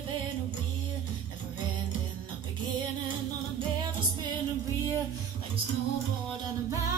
within a wheel, never ending, not beginning on a never spinning reel, like a snowboard on a mountain.